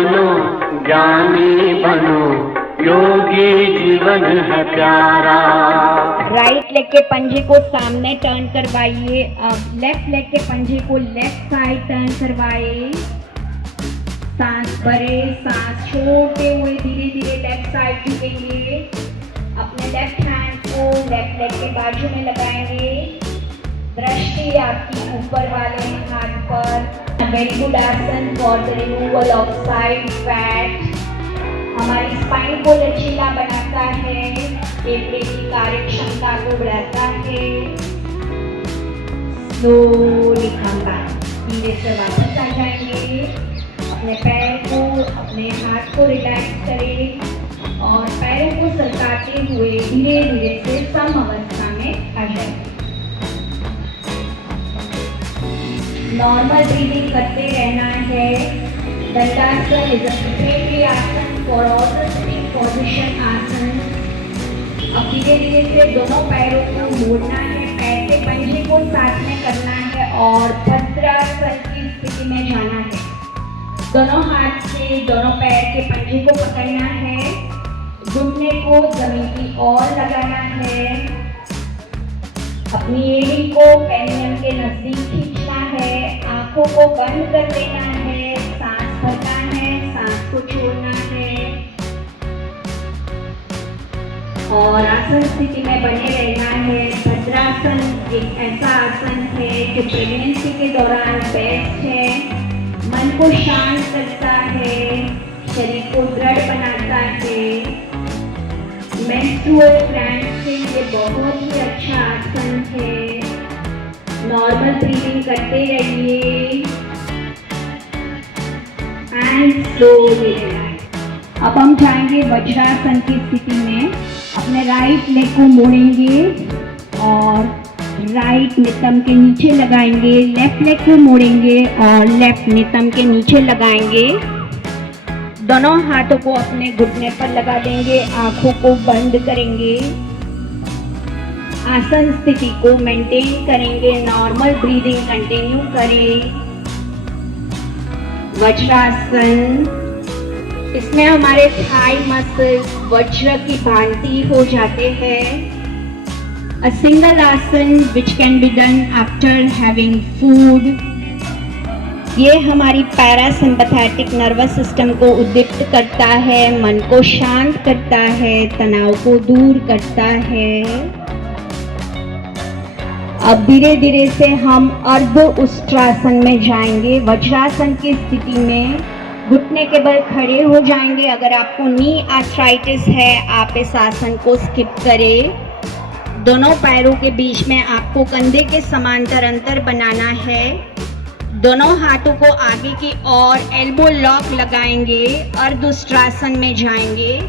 बनो, ज्ञानी बनो, योगी जीवन है प्यारा। राइट लेग के पंजे को सामने टर्न करवाइए। अब लेफ्ट लेग के पंजे को लेफ्ट साइड टर्न करवाइए। सांस भरे, सांस छोड़ते हुए धीरे धीरे लेफ्ट साइड झुकेंगे। अपने लेफ्ट हैंड को लेफ्ट लेग के बाजू में लगाएंगे। दृष्टि आपकी ऊपर वाले हाथ पर। वेरी गुड आसन for the removal of side fat. हमारी स्पाइन को लचीला बनाता है, फेफड़े की कार्य क्षमता को बढ़ाता है। स्लोली कम बैक, धीरे से वापस आ जाएंगे। अपने पैर को, अपने हाथ को रिलैक्स करें और पैरों को सरकाते हुए धीरे धीरे से सम अवस्था में आ जाएंगे। नॉर्मल ब्रीदिंग करते रहना है। दंडासन इज अ प्रिपरेटरी आसन for all the sitting position आसन। अब धीरे धीरे से दोनों पैरों को मोड़ना है, पैर के पंजे को साथ में करना है और भद्रासन की स्थिति में जाना है। दोनों हाथ से दोनों पैर के पंजे को पकड़ना है, घुटने को जमीन की ओर लगाना है। अपनी एड़ी को पेनियम के नजदीक खींचना है, आंखों को बंद कर लेना है, सांस भरना है, सांस को छोड़ना है और आसन स्थिति में बने रहना है। भद्रासन एक ऐसा आसन है जो प्रेगनेंसी के दौरान बेस्ट है। मन को शांत करता है, शरीर को दृढ़ बनाता है। मेंस्ट्रुअल ग्लैंड्स के लिए बहुत ही अच्छा आसन है। नॉर्मल ब्रीदिंग करते रहिए एंड स्लोली रिलैक्स। अब हम जाएंगे वज्रासन की स्थिति में। अपने राइट लेग को मोड़ेंगे और राइट नितंब के नीचे लगाएंगे। लेफ्ट लेग को मोड़ेंगे और लेफ्ट नितंब के नीचे लगाएंगे। दोनों हाथों को अपने घुटने पर लगा देंगे, आंखों को बंद करेंगे। आसन स्थिति को मेंटेन करेंगे, नॉर्मल ब्रीदिंग कंटिन्यू करें। वज्रासन, इसमें हमारे थाई मसल्स वज्र की भांति हो जाते हैं। A single आसन which can be done after having food। ये हमारी पैरासिम्पैथेटिक नर्वस सिस्टम को उद्दीप्त करता है, मन को शांत करता है, तनाव को दूर करता है। अब धीरे धीरे से हम अर्ध उष्ट्रासन में जाएंगे। वज्रासन की स्थिति में घुटने के बल खड़े हो जाएंगे। अगर आपको नी आर्थराइटिस है, आप इस आसन को स्किप करें। दोनों पैरों के बीच में आपको कंधे के समांतर अंतर बनाना है। दोनों हाथों को आगे की ओर एल्बो लॉक लगाएंगे, अर्धउष्ट्रासन में जाएंगे।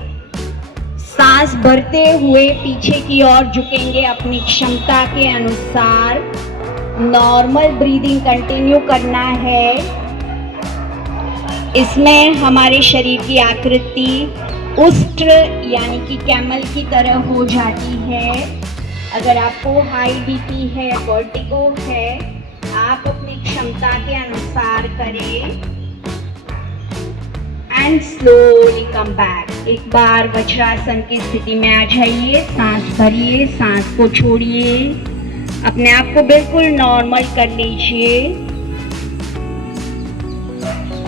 सांस भरते हुए पीछे की ओर झुकेंगे अपनी क्षमता के अनुसार। नॉर्मल ब्रीदिंग कंटिन्यू करना है। इसमें हमारे शरीर की आकृति उष्ट्र यानी कि कैमल की तरह हो जाती है। अगर आपको हाई बीपी है, वर्टिगो है, आप अपनी क्षमता के अनुसार करें एंड स्लोली कम बैक। एक बार वज्रासन की स्थिति में आ जाइए, सांस भरिए, सांस को छोड़िए, अपने आप को बिल्कुल नॉर्मल कर लीजिए।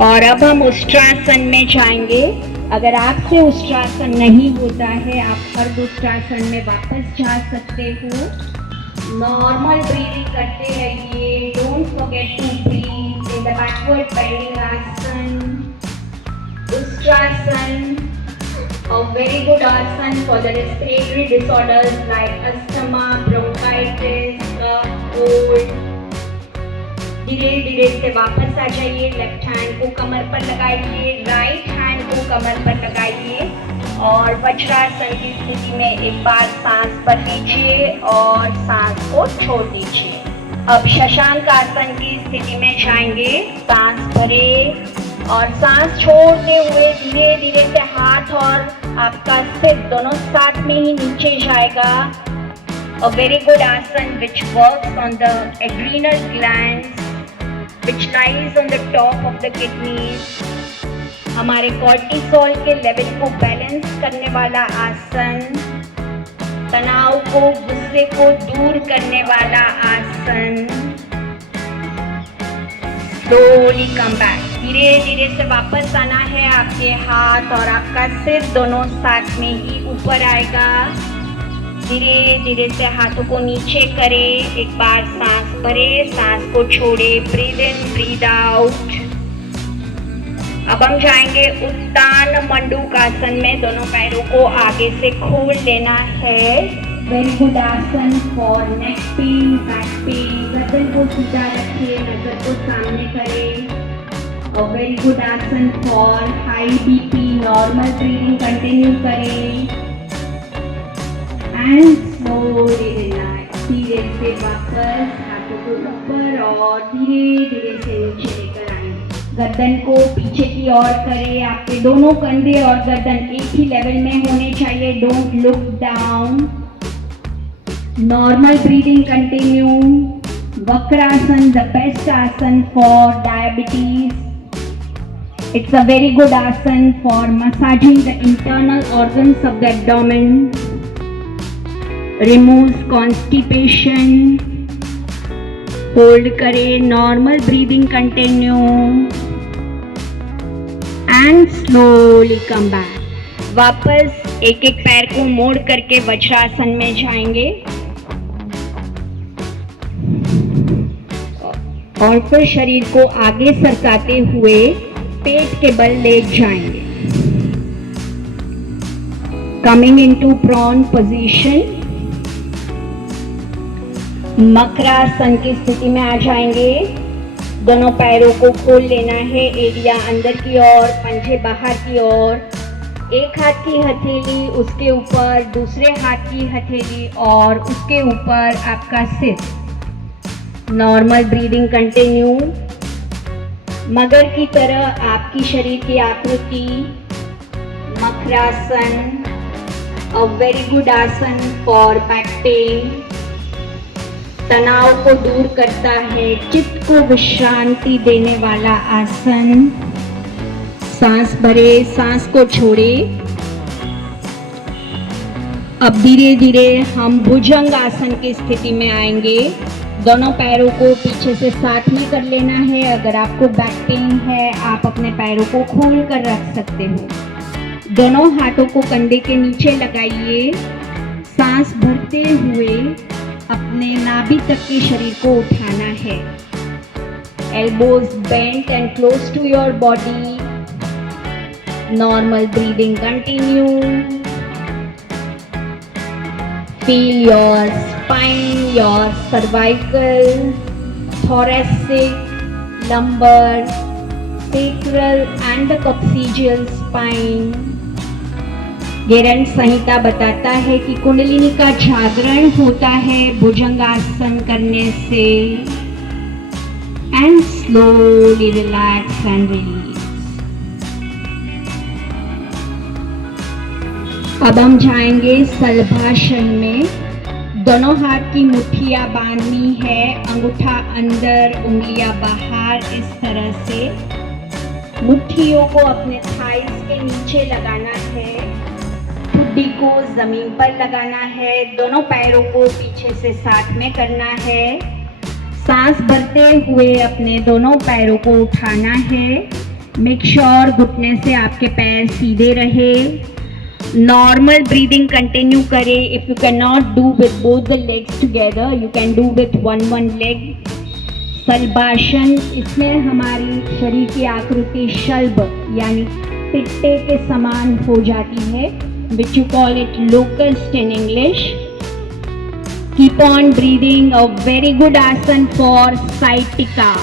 और अब हम उष्ट्रासन में जाएंगे। अगर आपसे उष्ट्रासन नहीं होता है, आप अर्धउष्ट्रासन में वापस जा सकते हो। नॉर्मल ब्रीदिंग करते रहिए। Don't forget to breathe in the backward bending asana. Ushtrasana, a very good आसन for the respiratory disorders like asthma, bronchitis, cough, cold। धीरे धीरे से वापस आ जाइए। लेफ्ट हैंड को कमर पर लगाइए, राइट हैंड को कमर पर लगाइए और वज्रासन की स्थिति में एक बार सांस भर लीजिए और सांस को छोड़ दीजिए। अब शशांक आसन की स्थिति में जाएंगे। सांस भरे और सांस छोड़ते हुए धीरे धीरे से हाथ और आपका सिर दोनों साथ में ही नीचे जाएगा। A very good आसन which works on the adrenal glands which lies on the top of the kidneys। हमारे कॉर्टिसोल के लेवल को बैलेंस करने वाला आसन, तनाव को, गुस्से को दूर करने वाला आसन। स्लोली कम बैक, धीरे धीरे से वापस आना है। आपके हाथ और आपका सिर दोनों साथ में ही ऊपर आएगा। धीरे धीरे से हाथों को नीचे करें। एक बार सांस भरे, सांस को छोड़े, ब्रीद इन ब्रीद आउट। अब हम जाएंगे उत्तान मंडूकासन में। दोनों पैरों को आगे से खोल लेना है। वेरी गुड आसन for neck pain, back pain. गर्दन को सीधा रखिए, नजर को सामने करें। और वेरी गुड आसन for high BP. Normal breathing continue करें एंड स्लोली रिलैक्स। धीरे से वापस हाथों को ऊपर और धीरे धीरे से नीचे लेकर आएं। गर्दन को पीछे की ओर करें। आपके दोनों कंधे और गर्दन एक ही लेवल में होने चाहिए। Don't look down. Normal breathing continue. Vakrasana, the best asana for diabetes. It's a very good asan for massaging the internal organs of the abdomen. Removes constipation. Hold करें। Normal breathing continue and slowly come back. वापस एक एक पैर को मोड़ करके वज्रासन में जाएंगे और फिर शरीर को आगे सरकाते हुए पेट के बल लेट जाएंगे। Coming into prone position. मकरासन की स्थिति में आ जाएंगे। दोनों पैरों को खोल लेना है। एड़ियां अंदर की ओर, पंजे बाहर की ओर। एक हाथ की हथेली उसके ऊपर, दूसरे हाथ की हथेली और उसके ऊपर आपका सिर। Normal breathing continue. मगर की तरह आपकी शरीर की आकृति। मकरासन, अ वेरी गुड आसन फॉर बैक पेन। तनाव को दूर करता है, चित्त को विश्रांति देने वाला आसन। सांस भरे, सांस को छोड़े। अब धीरे धीरे हम भुजंग आसन की स्थिति में आएंगे। दोनों पैरों को पीछे से साथ में कर लेना है। अगर आपको बैक पेन है, आप अपने पैरों को खोल कर रख सकते हो। दोनों हाथों को कंधे के नीचे लगाइए। सांस भरते हुए अपने नाभि तक के शरीर को उठाना है। Elbows bent and close to your body. Normal breathing continue. Feel your spine, your cervical, thoracic, lumbar, sacral and the coccygeal spine. Gheranda Samhita बताता है कि कुंडलिनी का जागरण होता है भुजंगासन करने से। And slowly relax and release. अब हम जाएंगे सलभासन में। दोनों हाथ की मुट्ठियां बांधनी है। अंगूठा अंदर, उंगलियां बाहर, इस तरह से मुट्ठियों को अपने थाइस के नीचे लगाना है। ठुड्डी को जमीन पर लगाना है। दोनों पैरों को पीछे से साथ में करना है। सांस भरते हुए अपने दोनों पैरों को उठाना है। मेक श्योर घुटने से आपके पैर सीधे रहे। नॉर्मल ब्रीदिंग कंटिन्यू करें। If you can not do with both the legs together, you can do with one leg. Shalabhasana, इसमें हमारी शरीर की आकृति शल्भ यानी पिट्टे के समान हो जाती है, which you call it locust in English. Keep on breathing. A very good asan for sciatica.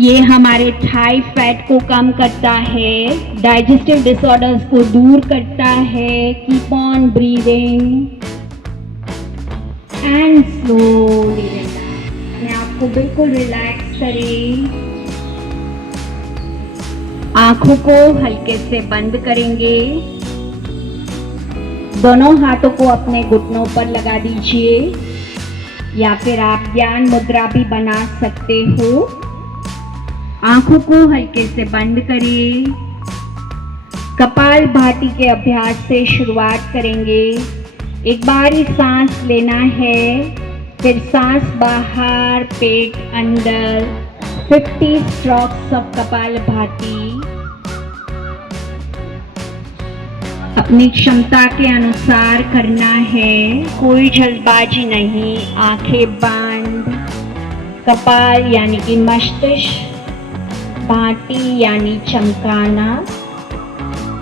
ये हमारे थाई फैट को कम करता है, डाइजेस्टिव डिसऑर्डर्स को दूर करता है। Keep on breathing and slowly relax. अपने आप को बिल्कुल रिलैक्स करें। आंखों को हल्के से बंद करेंगे। दोनों हाथों को अपने घुटनों पर लगा दीजिए या फिर आप ज्ञान मुद्रा भी बना सकते हो। आंखों को हल्के से बंद करिए। कपालभाति के अभ्यास से शुरुआत करेंगे। एक बार ही सांस लेना है, फिर सांस बाहर, पेट अंदर। 50 स्ट्रोक्स ऑफ कपालभाति। अपनी क्षमता के अनुसार करना है, कोई जल्दबाजी नहीं। आंखें बंद। कपाल यानी कि मस्तिष्क, भाति यानी चमकाना।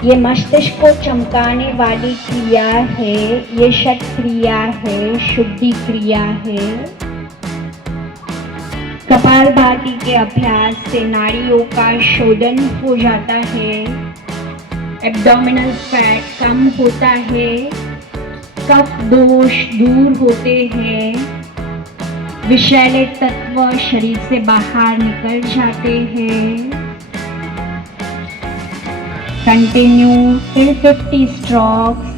ये मस्तिष्क को चमकाने वाली क्रिया है, ये षट क्रिया है, शुद्धि क्रिया है। कपालभाति के अभ्यास से नाड़ियों का शोधन हो जाता है, एब्डोमिनल फैट कम होता है, कफ दोष दूर होते हैं, विषैले तत्व शरीर से बाहर निकल जाते हैं। Continue till 50 strokes.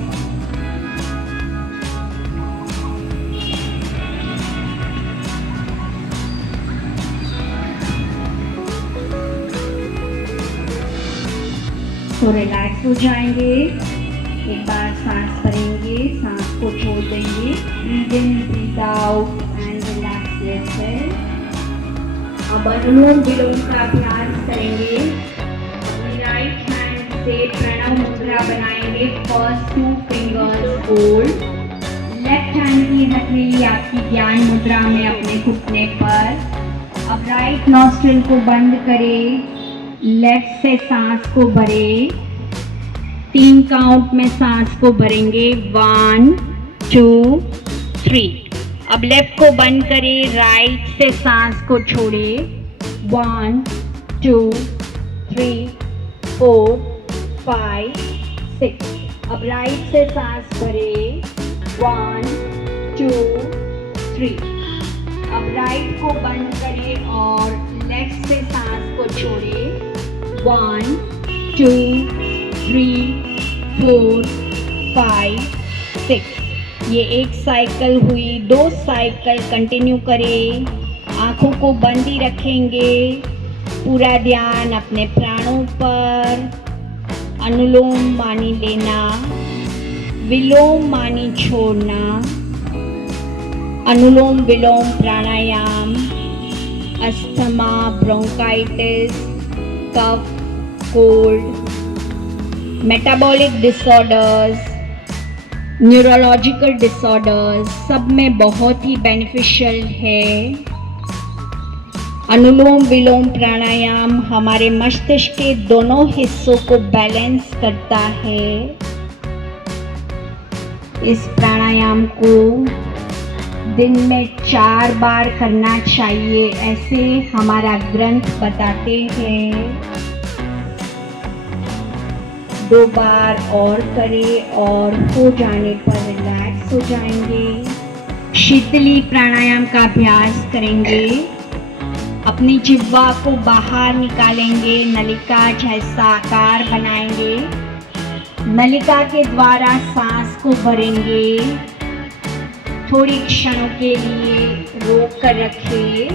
तो रिलैक्स हो जाएंगे। एक बार सांस भरेंगे, सांस को छोड़ देंगे। Breathe in, breathe out and relax yourself. अब अनुलोम विलोम का अभ्यास करेंगे। अपनी राइट हैंड से प्रणव मुद्रा बनाएंगे। First 2 fingers hold. Left hand की हथेली आपकी ज्ञान मुद्रा में अपने घुटने पर। अब राइट नॉस्ट्रिल को बंद करें। लेफ्ट से सांस को भरें। 3 काउंट में सांस को भरेंगे। 1 2 3। अब लेफ्ट को बंद करें, राइट से सांस को छोड़े। 1 2 3 4 5 6। अब राइट से सांस भरें। 1 2 3। अब राइट को बंद करें और लेफ्ट से सांस को छोड़े। 1 2 3 4 5 6। ये एक साइकिल हुई। 2 साइकिल कंटिन्यू करें। आंखों को बंद ही रखेंगे। पूरा ध्यान अपने प्राणों पर। अनुलोम मानी लेना, विलोम मानी छोड़ना। Anulom Vilom pranayama asthma, bronchitis, cough, cold, metabolic disorders, neurological disorders सब में बहुत ही बेनिफिशियल है। अनुलोम विलोम प्राणायाम हमारे मस्तिष्क के दोनों हिस्सों को बैलेंस करता है। इस प्राणायाम को दिन में 4 बार करना चाहिए, ऐसे हमारा ग्रंथ बताते हैं। 2 बार और करें और हो जाने पर रिलैक्स हो जाएंगे। शीतली प्राणायाम का अभ्यास करेंगे। अपनी जिह्वा को बाहर निकालेंगे, नलिका जैसा आकार बनाएंगे। नलिका के द्वारा सांस को भरेंगे। थोड़ी क्षणों के लिए रोक कर रखिए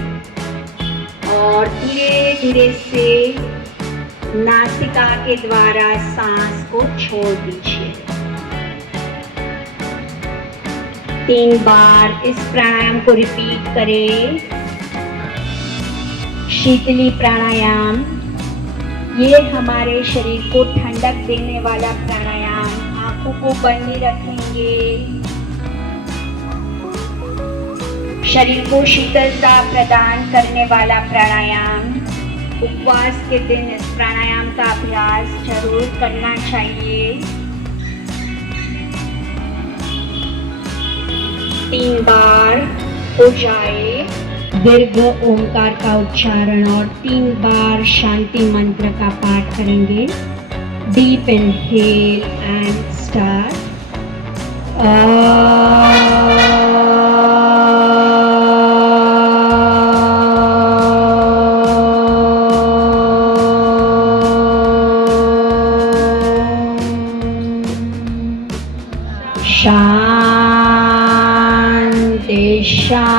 और धीरे धीरे से नासिका के द्वारा सांस को छोड़ दीजिए। 3 बार इस प्राणायाम को रिपीट करें। शीतली प्राणायाम ये हमारे शरीर को ठंडक देने वाला प्राणायाम। आंखों को बंद ही रखेंगे। शरीर को शीतलता प्रदान करने वाला प्राणायाम। उपवास के दिन इस प्राणायाम का अभ्यास जरूर करना चाहिए। 3 बार हो जाए दीर्घ ओंकार का उच्चारण और 3 बार शांति मंत्र का पाठ करेंगे। Deep inhale and start. शांति शांति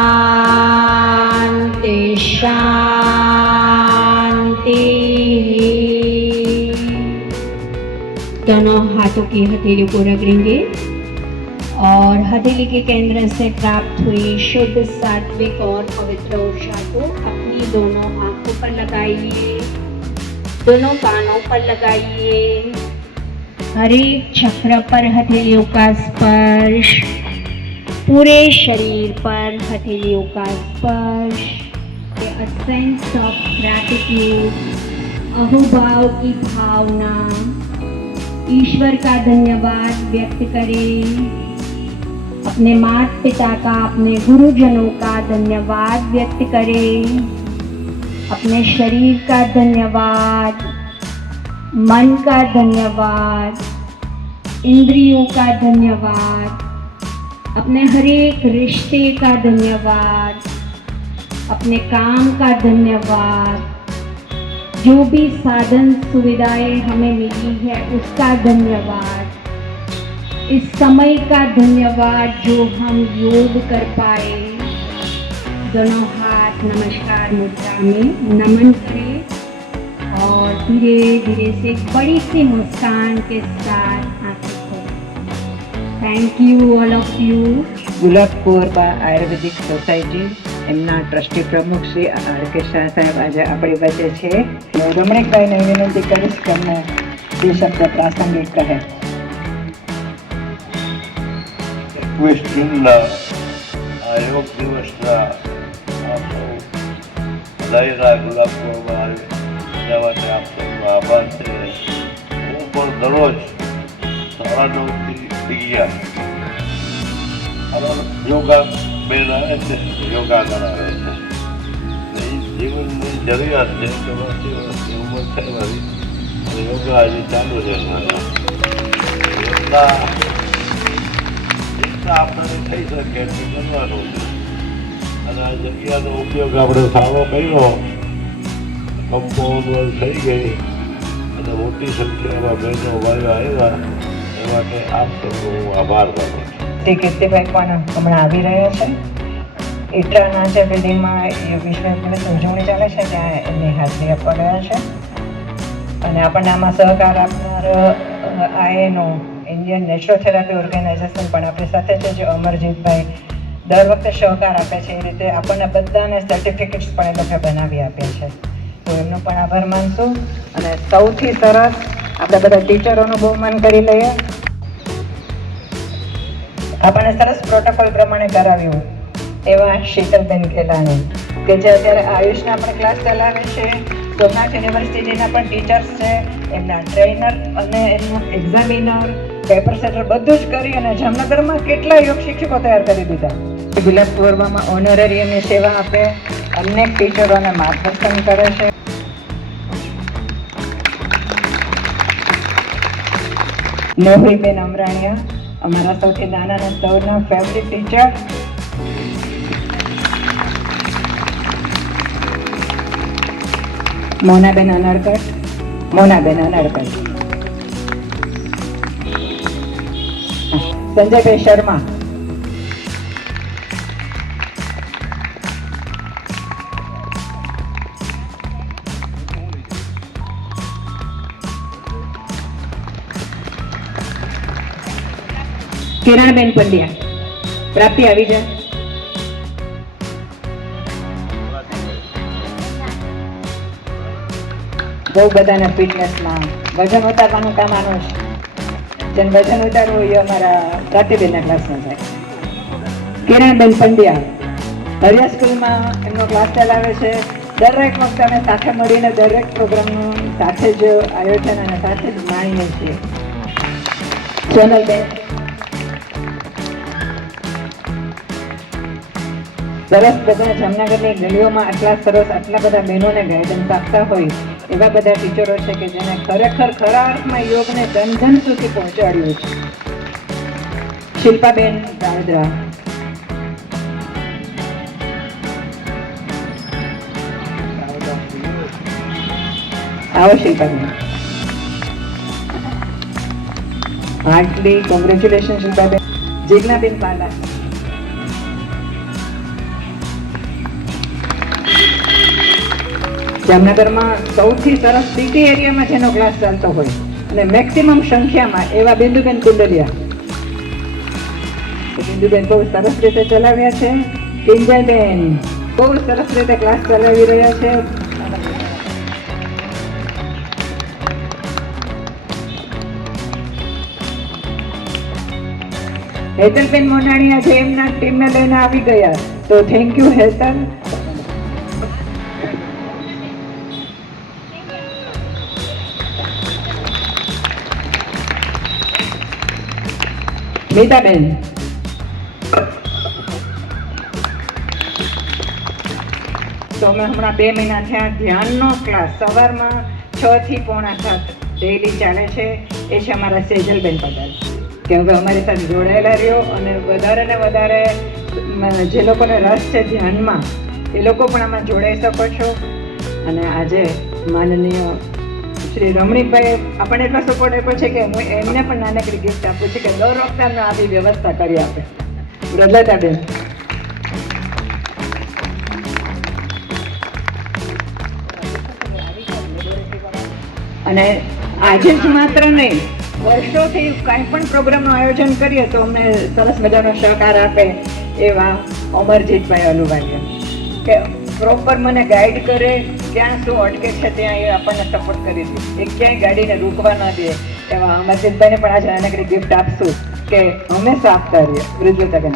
शांति। हाथों की हथेलियों को रगड़ेंगे और हथेली के केंद्र से प्राप्त हुई शुद्ध सात्विक और पवित्र ऊर्जा को अपनी दोनों आंखों पर लगाइए, दोनों कानों पर लगाइए। हर एक चक्र पर हथेलियों का स्पर्श, पूरे शरीर पर हथेलियों का स्पर्श। A sense of gratitude, अहोभाव की भावना, ईश्वर का धन्यवाद व्यक्त करें, अपने माता पिता का, अपने गुरुजनों का धन्यवाद व्यक्त करें, अपने शरीर का धन्यवाद, मन का धन्यवाद, इंद्रियों का धन्यवाद, अपने हर एक रिश्ते का धन्यवाद, अपने काम का धन्यवाद, जो भी साधन सुविधाएं हमें मिली है उसका धन्यवाद, इस समय का धन्यवाद जो हम योग कर पाए। दोनों हाथ नमस्कार मुद्रा में नमन करें और धीरे धीरे से एक बड़ी सी मुस्कान के साथ आंखें खोलें। Thank you all of you. Gulab Korba Ayurvedic society એમના ટ્રસ્ટી પ્રમુખ શ્રી આર.કે. શાહ સાહેબ આજે આપણી વચ્ચે છે. રમણીકભાઈને વિનંતી કરીશ કે અમને બે શબ્દ પ્રાસંગિક કહે. 21 જૂનના આ યોગ દિવસના આપ સૌ બધાયના ગુલાબ કોરબા આવ્યા માટે આપ સૌનો આભાર છે. હું પણ દરરોજ 9:30 ગયા યોગા બેન આવે છે, યોગા કરાવે છે. એ જીવનની જરૂરિયાત છે કે 80 વર્ષની ઉંમર થઈ મારી અને યોગા હજી ચાલુ છે મારા. જેટલા આપણને થઈ શકે એટલું કરવાનું છે અને આ જગ્યાનો ઉપયોગ આપણે સારો કર્યો. કમ્પાઉન્ડ વોલ થઈ ગઈ અને મોટી સંખ્યામાં બહેનો ભાઈઓ આવ્યા એ માટે આપ સૌનો હું આભાર માનું છું. શ્રી કીર્તિભાઈ પણ હમણાં આવી રહ્યા છે. ઇટરાના જે બિલ્ડિંગમાં વિશ્વ દિવસ ઉજવણી ચાલે છે ત્યાં એમની હાજરી આપવા ગયા છે અને આપણને આમાં સહકાર આપનાર આઈએનો ઇન્ડિયન નેચરોથેરાપી ઓર્ગેનાઇઝેશન પણ આપણી સાથે છે, જે અમરજીતભાઈ દર વખતે સહકાર આપે છે. એ રીતે આપણને બધાને સર્ટિફિકેટ્સ પણ એ લોકો બનાવી આપે છે. તો એમનો પણ આભાર માનશું અને સૌથી સરસ આપણે બધા ટીચરોનું બહુમાન કરી લઈએ. આપણને સરસ પ્રોટોકોલ પ્રમાણે કરાવ્યું એવા શીતલબેન ખેલાણી કે જે અત્યારે આયુષના પણ ક્લાસ ચલાવે છે. સોમનાથ યુનિવર્સિટીના પણ ટીચર્સ છે, એમના ટ્રેનર અને એમનું એક્ઝામિનર, પેપર સેટર બધું જ કરી અને જામનગરમાં કેટલા યોગ શિક્ષકો તૈયાર કરી દીધા. ગુલાબ કોરબામાં ઓનરરીની સેવા આપે, અનેક ટીચરોને માર્ગદર્શન કરે છે. નોહરીબેન અમરાણીયા અમારા સૌથી નાના સૌના ફેવરિટ ટીચર. મોનાબેન અનડકટ, સંજયભાઈ શર્મા, કિરણબેન પંડ્યા. પ્રાપ્તિ આવી જાય. બહુ બધાને ફિટનેસમાં વજન ઉતારવાનું કામ આનું છે. જેને વજન ઉતારવું એ અમારા પ્રાપ્તિબેનના ક્લાસમાં જાય. કિરણબેન પંડ્યા હરિયા સ્કૂલમાં એમનો ક્લાસ ચલાવે છે. દરેક વખતે અમે સાથે મળીને દરેક પ્રોગ્રામનું સાથે જ આયોજન અને સાથે જ માણીએ છીએ. સોનલબેન સરસ બધા જામનગરની ગલીઓમાં આટલા સરસ આટલા બધા બહેનોને ગાઈડન્સ આપતા હોય એવા બધા ટીચરો છે કે જેને ખરેખર ખરા અર્થમાં યોગને જન જન સુધી પહોંચાડ્યું છે. શિલ્પાબેન દાદરા, આવો શિલ્પાબેન. હાર્ટલી કોંગ્રેચ્યુલેશન શિલ્પાબેન. જીજ્ઞાબેન પાલા, જામનગરમાં સૌથી સરસ સિટી એરિયામાં જેનો ક્લાસ ચાલતો હોય અને મેક્સિમમ સંખ્યામાં એવા બિંદુબેન કુંડલિયા. બિંદુબેન બહુ સરસ રીતે ચલાવ્યા છે. કિંજલબેન બહુ સરસ રીતે ક્લાસ ચલાવી રહ્યા છે. હેતલબેન મોનાણી આજે એમના ટીમને લઈને આવી ગયા, તો થેન્ક યુ હેતલ. મીતાબેન તો અમે હમણાં 2 મહિના થયા ધ્યાનનો ક્લાસ સવારમાં 6 થી પોણા 7 ડેઈલી ચાલે છે. એ છે અમારા સેજલબેન પટેલ, કે હવે અમારી સાથે જોડાયેલા રહ્યો અને વધારે ને વધારે જે લોકોને રસ છે ધ્યાનમાં એ લોકો પણ આમાં જોડાઈ શકો છો. અને આજે માનનીય શ્રી રમણીકભાઈ આપણને એટલો સપોર્ટ આપ્યો છે કે હું એમને પણ નાનકડી ગિફ્ટ આપું છું કે દર વખતે અમને આવી વ્યવસ્થા કરી આપે. વ્રજલતાબેન અને આજે જ માત્ર નહીં, વર્ષોથી કાંઈ પણ પ્રોગ્રામનું આયોજન કરીએ તો અમને સરસ મજાનો સહકાર આપે એવા અમરજીતભાઈ અલુવાલિયા, કે પ્રોપર મને ગાઈડ કરે, ક્યાં શું અટકે છે ત્યાં એ આપણને સપોર્ટ કરી દે, એ ક્યાંય ગાડીને રોકવા ના દે. એવા અમરજીતભાઈને પણ આજે નાનકડી ગિફ્ટ આપશું કે હંમેશા આપતા રહીએ. વૃદ્ધતાબેન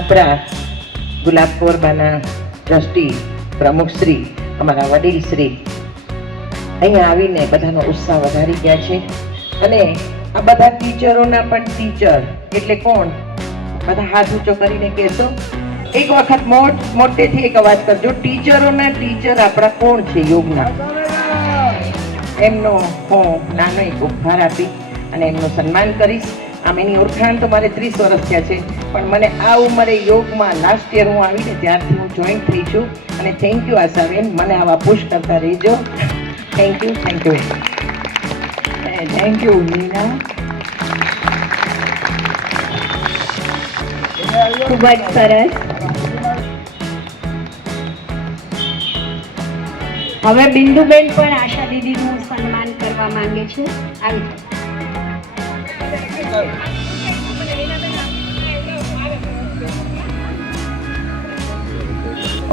આપણા ગુલાબ કોરબાના ટ્રસ્ટી પ્રમુખશ્રી, અમારા વડીલશ્રી અહીંયા આવીને બધાનો ઉત્સાહ વધારી ગયા છે. અને આ બધા ટીચરોના પણ ટીચર એટલે કોણ? બધા હાથ ઊંચો કરીને કહેશો. એક વખત મોટેથી એક અવાજ કરજો. ટીચરોના ટીચર આપણા કોણ છે યોગના? એમનો હું નાનો એક ઉપહાર આપી અને એમનું સન્માન કરીશ. આમ એની ઓળખાણ તો મારે 30 વર્ષ થયા છે, પણ મને આ ઉંમરે યોગમાં લાસ્ટ યર હું આવીને ત્યારથી હું જોઈન થઈ છું. અને થેન્ક યુ આશાબેન, મને આવા પુશ કરતા રહેજો. Thank you. Thank you Meena. ખૂબ જ સરસ. હવે બિંદુબેન પણ આશા દીદીનું સન્માન કરવા માંગે છે. આવી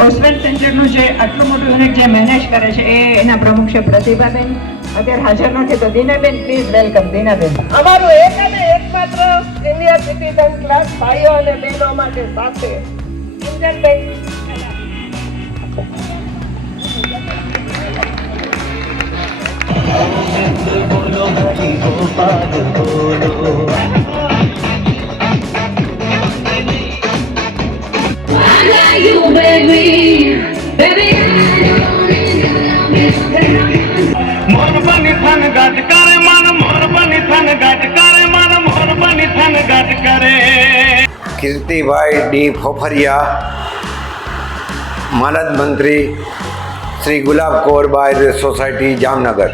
ઓસ્વેલ સેન્ટરનું જે આટલું મોટું યુનિટ જે મેનેજ કરે છે એ એના પ્રમુખ છે પ્રતિભાબેન. અત્યારે હાજર નથી તો દીનાબેન પ્લીઝ વેલકમ. દીનાબેન અમારું એક અને એકમાત્ર સિનિયર સિટીઝન ક્લાસ ભાઈઓ અને બહેનો માટે સાથે કિંજલબેન. बोलो हरि गोपाल बोलो you baby मोर बनी थन गज करे मन मोर बनी थन गज करे मन मोर बनी थन गज करे. કીર્તિભાઈ ડી ફોફરિયા, માનદ મંત્રી શ્રી ગુલાબ કૌરબા સોસાયટી જામનગર.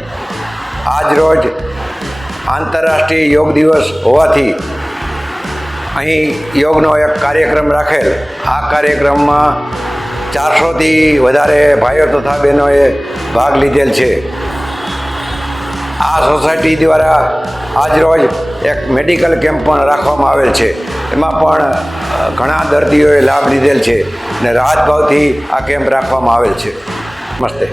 આજ રોજ આંતરરાષ્ટ્રીય યોગ દિવસ હોવાથી અહીં યોગનો એક કાર્યક્રમ રાખેલ. આ કાર્યક્રમમાં 400થી વધારે ભાઈઓ તથા બહેનોએ ભાગ લીધેલ છે. આ સોસાયટી દ્વારા આજરોજ એક મેડિકલ કેમ્પ પણ રાખવામાં આવેલ છે. એમાં પણ ઘણા દર્દીઓએ લાભ લીધેલ છે અને રાહત ભાવથી આ કેમ્પ રાખવામાં આવેલ છે. નમસ્તે.